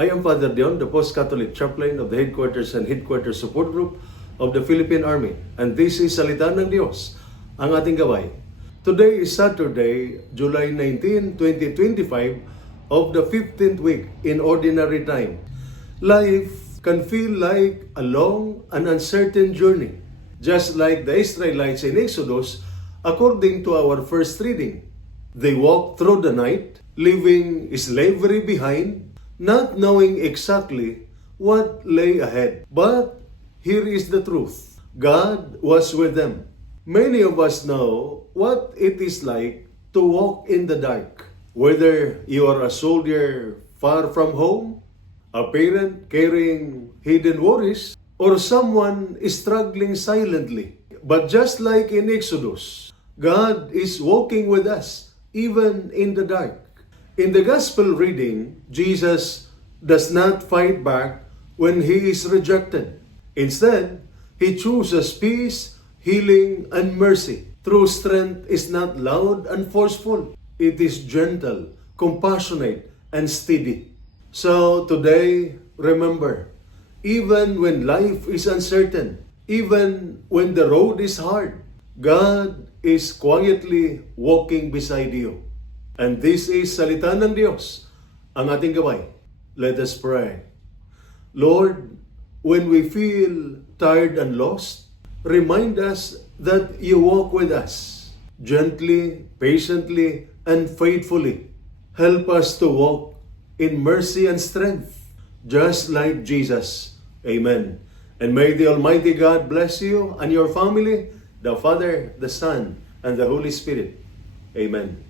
I am Father Dion, the Post-Catholic Chaplain of the Headquarters and Headquarters Support Group of the Philippine Army. And this is Salita ng Diyos, ang ating gabay. Today is Saturday, July 19, 2025 of the 15th week in Ordinary Time. Life can feel like a long and uncertain journey, just like the Israelites in Exodus, according to our first reading. They walked through the night, leaving slavery behind, not knowing exactly what lay ahead. But here is the truth. God was with them. Many of us know what it is like to walk in the dark. Whether you are a soldier far from home, a parent carrying hidden worries, or someone struggling silently. But just like in Exodus, God is walking with us even in the dark. In the Gospel reading, Jesus does not fight back when he is rejected. Instead, he chooses peace, healing, and mercy. True strength is not loud and forceful. It is gentle, compassionate, and steady. So today, remember, even when life is uncertain, even when the road is hard, God is quietly walking beside you. And this is Salita ng Diyos, ang ating gabay. Let us pray. Lord, when we feel tired and lost, remind us that you walk with us, gently, patiently, and faithfully. Help us to walk in mercy and strength, just like Jesus. Amen. And may the Almighty God bless you and your family, the Father, the Son, and the Holy Spirit. Amen.